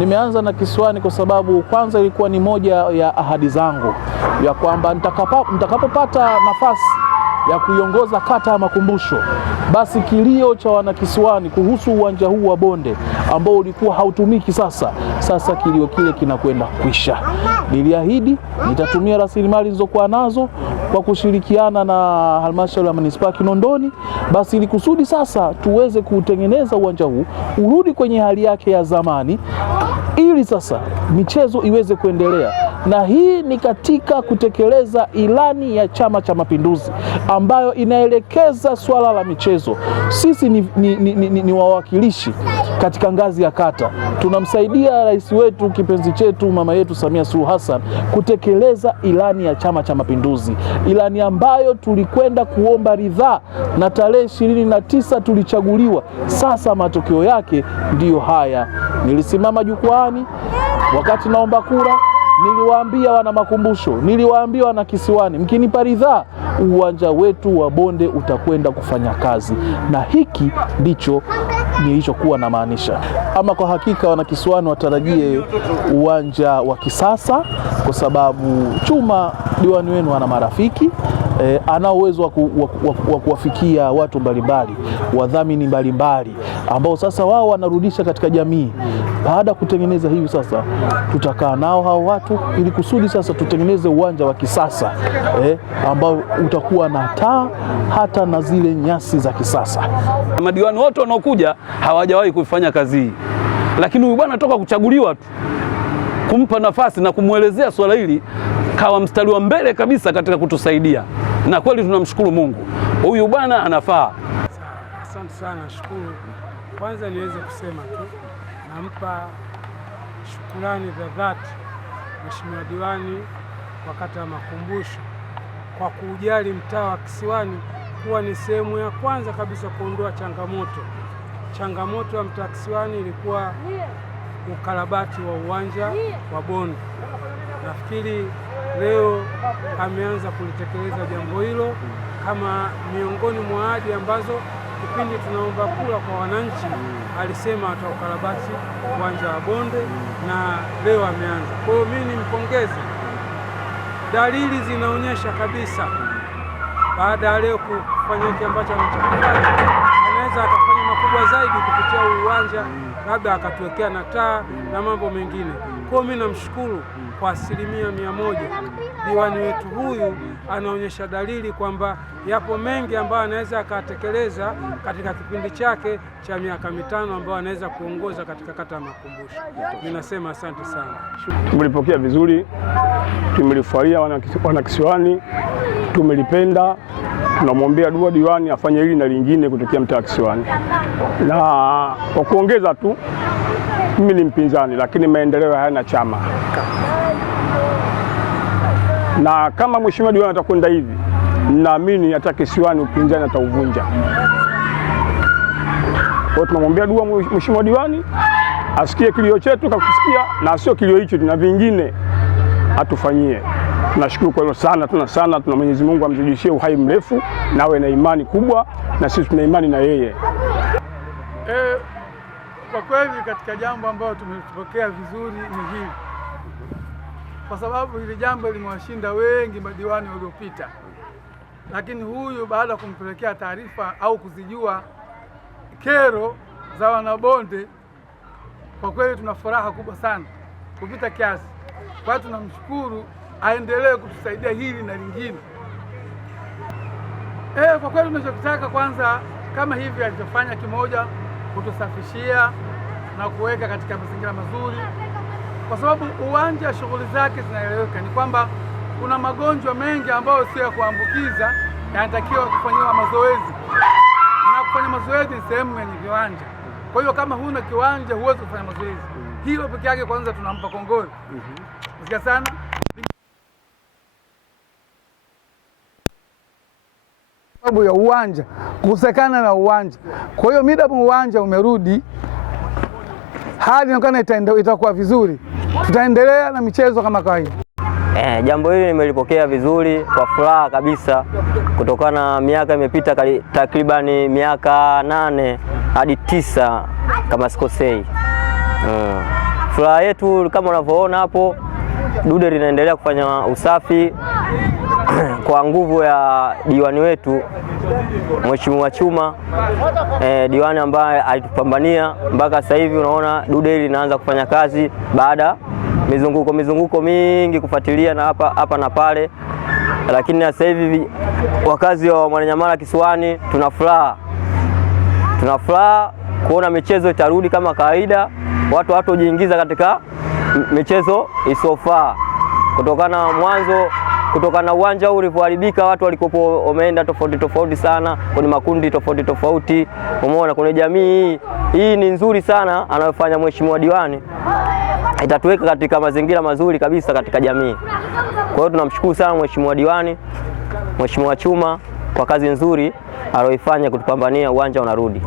Nimeanza na Kisiwani kwa sababu kwanza ilikuwa ni moja ya ahadi zangu ya kwamba nitakapopata nafasi ya kuiongoza kata ya Makumbusho, basi kilio cha wanakisiwani kuhusu uwanja huu wa bonde ambao ulikuwa hautumiki sasa kilio kile kinakwenda kwisha. Niliahidi nitatumia rasilimali nilizokuwa nazo kwa kushirikiana na halmashauri ya manispaa Kinondoni, basi ili kusudi sasa tuweze kutengeneza uwanja huu urudi kwenye hali yake ya zamani, ili sasa michezo iweze kuendelea. Na hii ni katika kutekeleza ilani ya Chama cha Mapinduzi ambayo inaelekeza swala la michezo. Sisi ni wawakilishi katika ngazi ya kata. Tunamsaidia rais wetu kipenzi chetu mama yetu Samia Suluhu Hassan kutekeleza ilani ya Chama cha Mapinduzi, ilani ambayo tulikwenda kuomba ridhaa na tarehe 29 tulichaguliwa. Sasa matokeo yake ndiyo haya. Nilisimama jukwaani wakati naomba kura, niliwaambia wana Makumbusho, niliwaambia wana Kisiwani, mkinipa ridhaa uwanja wetu wa bonde utakwenda kufanya kazi, na hiki ndicho nilichokuwa na maanisha. Ama kwa hakika wana Kisiwani watarajie uwanja wa kisasa, kwa sababu Chuma diwani wenu ana marafiki, ana uwezo wa kuwafikia watu mbalimbali, wadhamini mbalimbali ambao sasa wao wanarudisha katika jamii. Baada ya kutengeneza hivi sasa tutakaa nao hao watu ili kusudi sasa tutengeneze uwanja wa kisasa ambao utakuwa na taa hata na zile nyasi za kisasa. Madiwani wote wanaokuja hawajawahi kufanya kazi hii, lakini huyu bwana toka kuchaguliwa tu, kumpa nafasi na kumwelezea swala hili, kawa mstari wa mbele kabisa katika kutusaidia, na kweli tunamshukuru Mungu, huyu bwana anafaa. Asante sana, shukuru. Kwanza niweze kusema tu nampa shukrani za dhati Mheshimiwa diwani wa kata ya Makumbusho kwa kujali mtaa wa Kisiwani kuwa ni sehemu ya kwanza kabisa kuondoa changamoto. Changamoto ya mtaa wa Kisiwani ilikuwa ukarabati wa uwanja wa bonde. Nafikiri leo ameanza kulitekeleza jambo hilo kama miongoni mwa ahadi ambazo kipindi tunaomba kura kwa wananchi alisema ataukarabati uwanja wa bonde, na leo ameanza. Kwa hiyo mimi nimpongeze. Dalili zinaonyesha kabisa baada ya leo kufanya hiki ambacho anachokifanya, anaweza akafanya makubwa zaidi kupitia uwanja, labda akatuwekea na taa na mambo mengine. Kwa hiyo mimi namshukuru kwa 100%. Diwani wetu huyu anaonyesha dalili kwamba yapo mengi ambayo anaweza akatekeleza katika kipindi chake cha miaka 5 ambayo anaweza kuongoza katika kata ya Makumbusho. Ninasema asante sana. Tumelipokea vizuri, tumelifurahia wana Kisiwani, tumelipenda. Tunamwombea dua diwani afanye hili na lingine kutokea mtaa wa Kisiwani. Na kwa kuongeza tu, mimi ni mpinzani, lakini maendeleo hayana chama. Na kama mheshimiwa diwani atakwenda hivi, naamini hata Kisiwani upinzani atauvunja. Kwa hiyo tunamwombea dua mheshimiwa diwani asikie kilio chetu, kakusikia, na sio kilio hicho na vingine atufanyie. Tunashukuru kwa hilo sana. Tuna Mwenyezi Mungu amzidishie uhai mrefu na awe na imani kubwa, na sisi tuna imani na yeye. Kwa kweli katika jambo ambalo tumelipokea vizuri ni hili, kwa sababu hili jambo limewashinda wengi madiwani waliopita, lakini huyu baada ya kumpelekea taarifa au kuzijua kero za wanabonde, kwa kweli tuna furaha kubwa sana kupita kiasi. Kwa hiyo tunamshukuru, aendelee kutusaidia hili na lingine. Kwa kweli tunachotaka kwanza, kama hivi alivyofanya kimoja, kutusafishia na kuweka katika mazingira mazuri, kwa sababu uwanja shughuli zake zinaeleweka. Ni kwamba kuna magonjwa mengi ambayo sio ya kuambukiza yanatakiwa kufanyiwa mazoezi, na kufanya mazoezi ni sehemu yenye viwanja. Kwa hiyo kama huna kiwanja huwezi kufanya mazoezi. Hilo peke yake kwanza tunampa kongole. Nasikia sana sababu ya uwanja, kukosekana na uwanja. Kwa hiyo midamu uwanja umerudi, hali inaonekana itakuwa vizuri, tutaendelea na michezo kama kawaida. Jambo hili nimelipokea vizuri kwa furaha kabisa, kutokana na miaka imepita takribani miaka 8 hadi 9 kama sikosei. Furaha yetu kama unavyoona hapo, dude linaendelea kufanya usafi kwa nguvu ya diwani wetu Mheshimiwa Chuma, diwani ambaye alitupambania mpaka sasa hivi. Unaona dude hili linaanza kufanya kazi baada mizunguko mingi kufuatilia na hapa na pale, lakini sasa hivi wakazi wa Mwananyamala Kisiwani tuna furaha kuona michezo itarudi kama kawaida, watu hatojiingiza katika michezo isiyofaa kutokana na uwanja huu ulivyoharibika. Watu walikopo wameenda tofauti sana kwenye makundi tofauti. Umeona kuna jamii hii ni nzuri sana anayofanya mheshimiwa diwani, itatuweka katika mazingira mazuri kabisa katika jamii. Kwa hiyo tunamshukuru sana mheshimiwa diwani, Mheshimiwa Chuma kwa kazi nzuri aliyoifanya kutupambania uwanja unarudi.